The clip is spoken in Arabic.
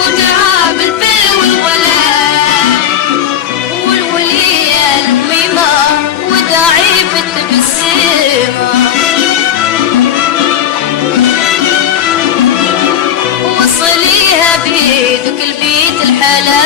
وتراب الفل والغلام والولية الميمة وضعيفة بالسيمة وصليها بيدك البيت الحلال